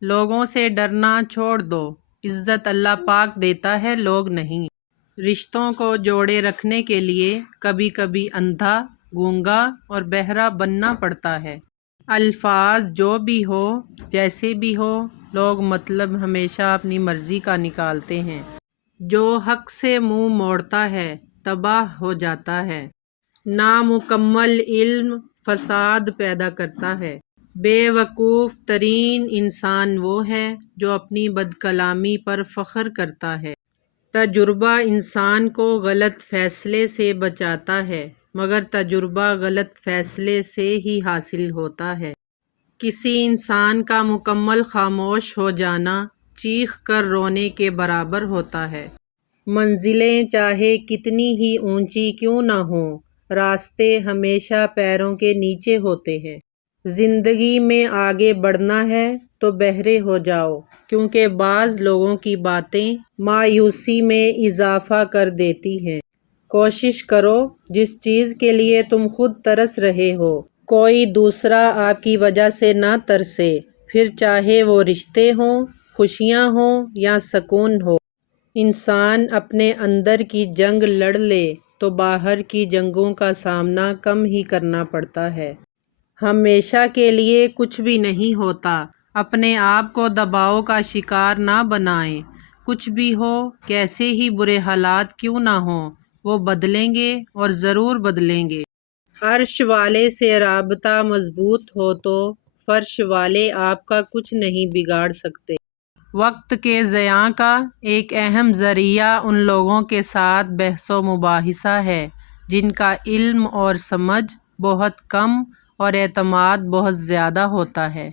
لوگوں سے ڈرنا چھوڑ دو، عزت اللہ پاک دیتا ہے، لوگ نہیں۔ رشتوں کو جوڑے رکھنے کے لیے کبھی کبھی اندھا، گونگا اور بہرا بننا پڑتا ہے۔ الفاظ جو بھی ہو، جیسے بھی ہو، لوگ مطلب ہمیشہ اپنی مرضی کا نکالتے ہیں۔ جو حق سے منہ موڑتا ہے تباہ ہو جاتا ہے۔ نامکمل علم فساد پیدا کرتا ہے۔ بے وقوف ترین انسان وہ ہے جو اپنی بدکلامی پر فخر کرتا ہے۔ تجربہ انسان کو غلط فیصلے سے بچاتا ہے، مگر تجربہ غلط فیصلے سے ہی حاصل ہوتا ہے۔ کسی انسان کا مکمل خاموش ہو جانا چیخ کر رونے کے برابر ہوتا ہے۔ منزلیں چاہے کتنی ہی اونچی کیوں نہ ہوں، راستے ہمیشہ پیروں کے نیچے ہوتے ہیں۔ زندگی میں آگے بڑھنا ہے تو بہرے ہو جاؤ، کیونکہ بعض لوگوں کی باتیں مایوسی میں اضافہ کر دیتی ہیں۔ کوشش کرو جس چیز کے لیے تم خود ترس رہے ہو، کوئی دوسرا آپ کی وجہ سے نہ ترسے، پھر چاہے وہ رشتے ہوں، خوشیاں ہوں یا سکون ہو۔ انسان اپنے اندر کی جنگ لڑ لے تو باہر کی جنگوں کا سامنا کم ہی کرنا پڑتا ہے۔ ہمیشہ کے لیے کچھ بھی نہیں ہوتا، اپنے آپ کو دباؤ کا شکار نہ بنائیں۔ کچھ بھی ہو، کیسے ہی برے حالات کیوں نہ ہوں، وہ بدلیں گے اور ضرور بدلیں گے۔ عرش والے سے رابطہ مضبوط ہو تو فرش والے آپ کا کچھ نہیں بگاڑ سکتے۔ وقت کے ضیاع کا ایک اہم ذریعہ ان لوگوں کے ساتھ بحث و مباحثہ ہے جن کا علم اور سمجھ بہت کم اور اعتماد بہت زیادہ ہوتا ہے۔